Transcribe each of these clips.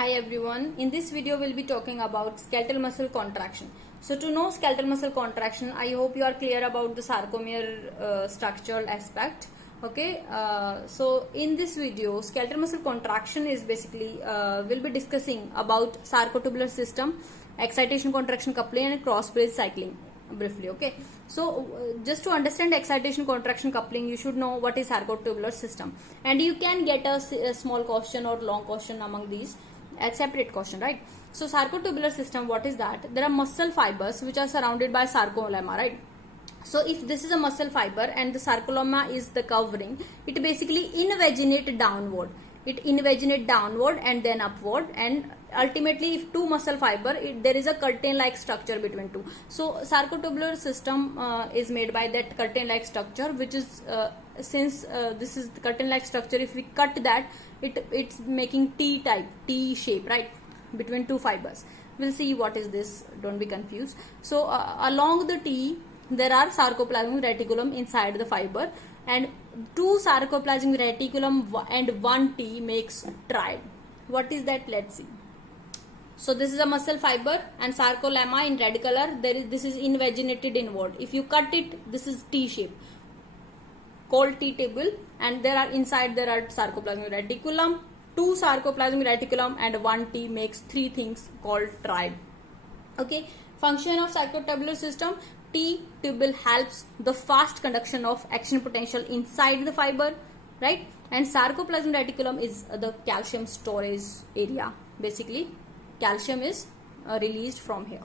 Hi everyone, in this video we'll be talking about skeletal muscle contraction. So to know skeletal muscle contraction, I hope you are clear about the sarcomere structural aspect. Okay, so in this video, skeletal muscle contraction is basically, we'll be discussing about sarcotubular system, excitation contraction coupling and cross bridge cycling briefly. Okay, so just to understand excitation contraction coupling, you should know what is sarcotubular system, and you can get a small question or long question among these a separate question, right? So sarcotubular system, what is that? There are muscle fibers which are surrounded by sarcolemma, right? So if this is a muscle fiber and the sarcolemma is the covering, it basically invaginate downward. It invaginate downward and then upward, and ultimately if two muscle fiber, there is a curtain like structure between two. So sarcotubular system is made by that curtain like structure, which is since this is the curtain like structure, if we cut that, it's making T type, T shape, right, between two fibers. We'll see what is this, don't be confused. So along the T there are sarcoplasmic reticulum inside the fiber, and two sarcoplasmic reticulum and one T makes triad. What is that? Let's see. So this is a muscle fiber and sarcolemma in red color. This is invaginated inward. If you cut it, this is T shape called T tubule, and there are sarcoplasmic reticulum, two sarcoplasmic reticulum and one T makes three things called triad. Okay, function of sarcotubular system: T tubule helps the fast conduction of action potential inside the fiber, right? And sarcoplasmic reticulum is the calcium storage area. Basically, calcium is released from here.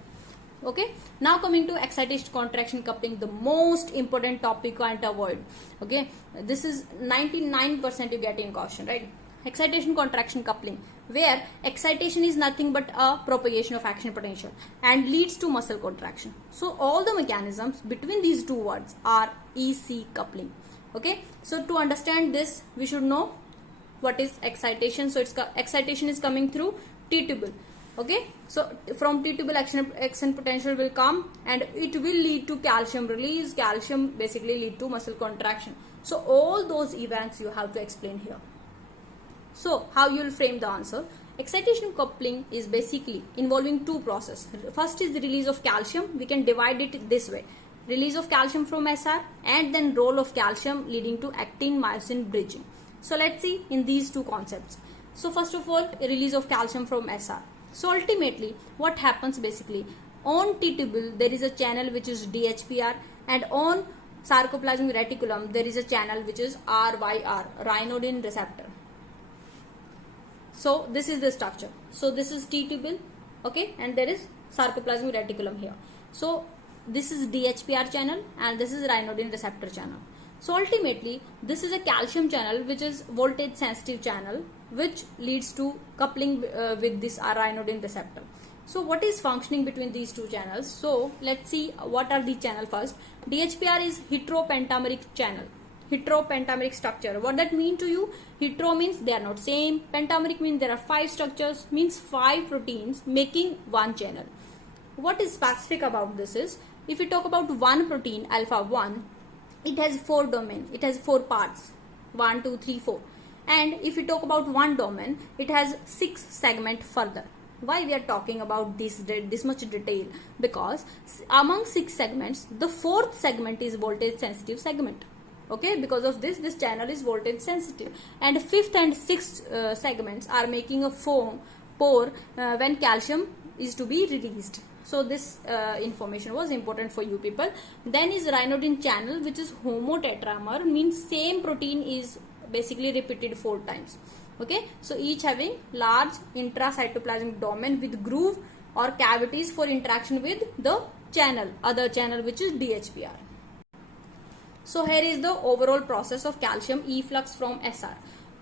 Okay, now coming to excitation contraction coupling, the most important topic you can't avoid. Okay, this is 99% you get in caution, right? Excitation contraction coupling, where excitation is nothing but a propagation of action potential and leads to muscle contraction. So all the mechanisms between these two words are EC coupling. Okay, so to understand this, we should know what is excitation. So excitation is coming through T tubule. Okay, so from T tubule action potential will come and it will lead to calcium release. Calcium basically lead to muscle contraction. So all those events you have to explain here. So how you will frame the answer? Excitation coupling is basically involving two processes. First is the release of calcium. We can divide it this way: release of calcium from SR and then role of calcium leading to actin myosin bridging. So let's see in these two concepts. So first of all, release of calcium from SR. So ultimately what happens basically, on T tubule there is a channel which is DHPR, and on sarcoplasmic reticulum there is a channel which is RYR, ryanodine receptor. So this is the structure. So this is T tubule, okay, and there is sarcoplasmic reticulum here. So this is DHPR channel and this is ryanodine receptor channel. So ultimately this is a calcium channel which is voltage sensitive channel, which leads to coupling with this ryanodine receptor. So what is functioning between these two channels? So let's see what are the channel first. DHPR is heteropentameric channel. Heteropentameric structure. What that mean to you? Hetero means they are not same. Pentameric means there are 5 structures, means 5 proteins making one channel. What is specific about this is, if we talk about one protein, alpha 1, it has 4 domains. It has 4 parts. 1, 2, 3, 4. And if we talk about one domain, it has 6 segments further. Why we are talking about this much detail? Because among 6 segments, the 4th segment is voltage sensitive segment. Okay, because of this channel is voltage sensitive, and 5th and 6th segments are making a pore when calcium is to be released. So this information was important for you people. Then is ryanodine channel, which is homotetramer, means same protein is basically repeated 4 times. Okay, so each having large intracytoplasmic domain with groove or cavities for interaction with the other channel which is DHPR. So here is the overall process of calcium efflux from SR.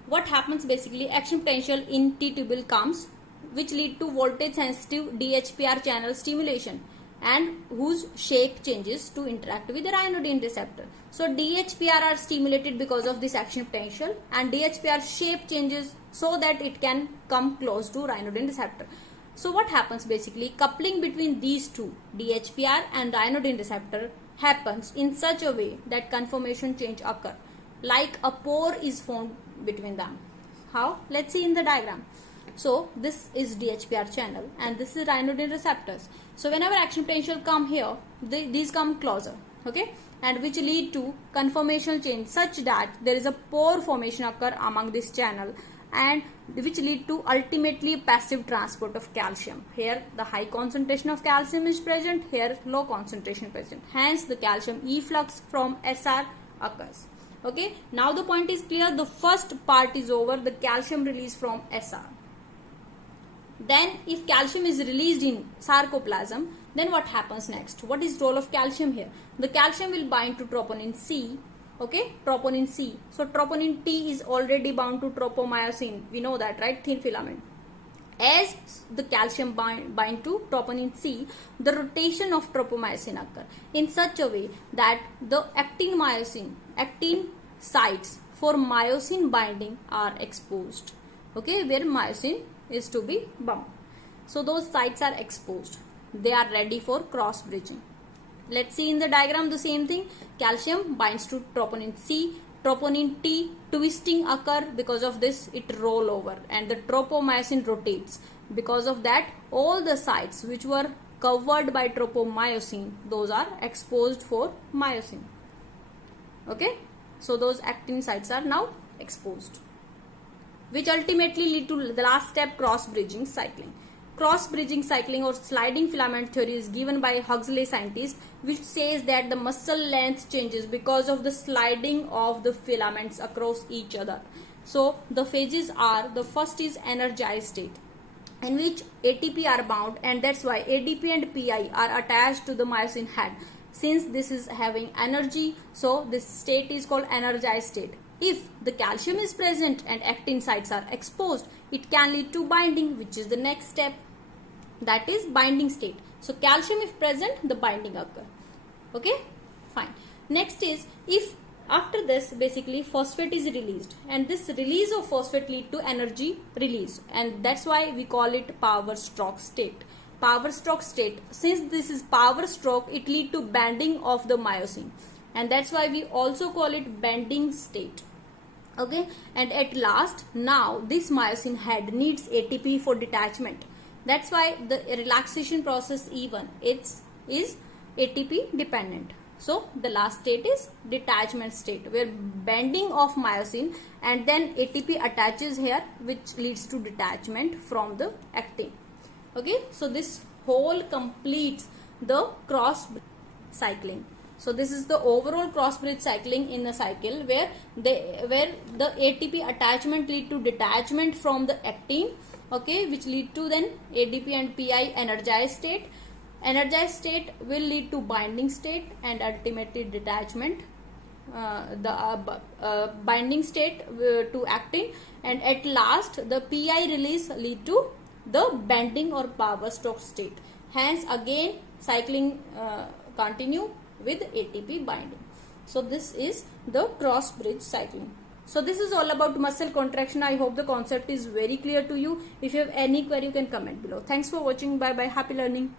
What happens basically, action potential in T tubule comes, which lead to voltage sensitive DHPR channel stimulation, and whose shape changes to interact with the ryanodine receptor. So DHPR are stimulated because of this action potential, and DHPR shape changes so that it can come close to ryanodine receptor. So what happens basically, coupling between these two, DHPR and ryanodine receptor, happens in such a way that conformation change occur, like a pore is formed between them. How? Let's see in the diagram. So this is DHPR channel and this is ryanodine receptors. So whenever action potential come here, these come closer, okay, and which lead to conformational change such that there is a pore formation occur among this channel, and which lead to ultimately passive transport of calcium. Here the high concentration of calcium is present, here low concentration present. Hence the calcium efflux from SR occurs. Okay, now the point is clear. The first part is over, the calcium release from SR. Then if calcium is released in sarcoplasm, then what happens next? What is role of calcium here? The calcium will bind to troponin C. Okay, troponin C. So troponin T is already bound to tropomyosin. We know that, right? Thin filament. As the calcium bind to troponin C, the rotation of tropomyosin occur in such a way that the actin sites for myosin binding are exposed. Okay, where myosin is to be bound. So those sites are exposed. They are ready for cross bridging. Let's see in the diagram the same thing. Calcium binds to troponin C, troponin T, twisting occur. Because of this it roll over and the tropomyosin rotates. Because of that all the sites which were covered by tropomyosin, those are exposed for myosin. Okay, so those actin sites are now exposed, which ultimately lead to the last step, cross bridging cycling. Cross bridging cycling or sliding filament theory is given by Huxley scientist, which says that the muscle length changes because of the sliding of the filaments across each other. So the phases are, the first is energized state in which ATP are bound, and that's why ADP and PI are attached to the myosin head. Since this is having energy, so this state is called energized state. If the calcium is present and actin sites are exposed, it can lead to binding, which is the next step, that is binding state. So calcium if present, the binding occur. Okay, fine. Next is, if after this basically phosphate is released, and this release of phosphate lead to energy release, and that's why we call it power stroke state. Power stroke state, since this is power stroke, it lead to bending of the myosin, and that's why we also call it bending state. Okay, and at last now this myosin head needs ATP for detachment. That's why the relaxation process even is ATP dependent. So the last state is detachment state, where bending of myosin and then ATP attaches here, which leads to detachment from the actin. Okay, so this whole completes the cross cycling. So this is the overall cross bridge cycling in the cycle, where the ATP attachment lead to detachment from the actin, okay, which lead to then ADP and PI energized state. Energized state will lead to binding state and ultimately detachment, binding state to actin, and at last the PI release lead to the bending or power stroke state. Hence again cycling continue with ATP binding. So this is the cross bridge cycling. So this is all about muscle contraction. I hope the concept is very clear to you. If you have any query, you can comment below. Thanks for watching. Bye bye. Happy learning.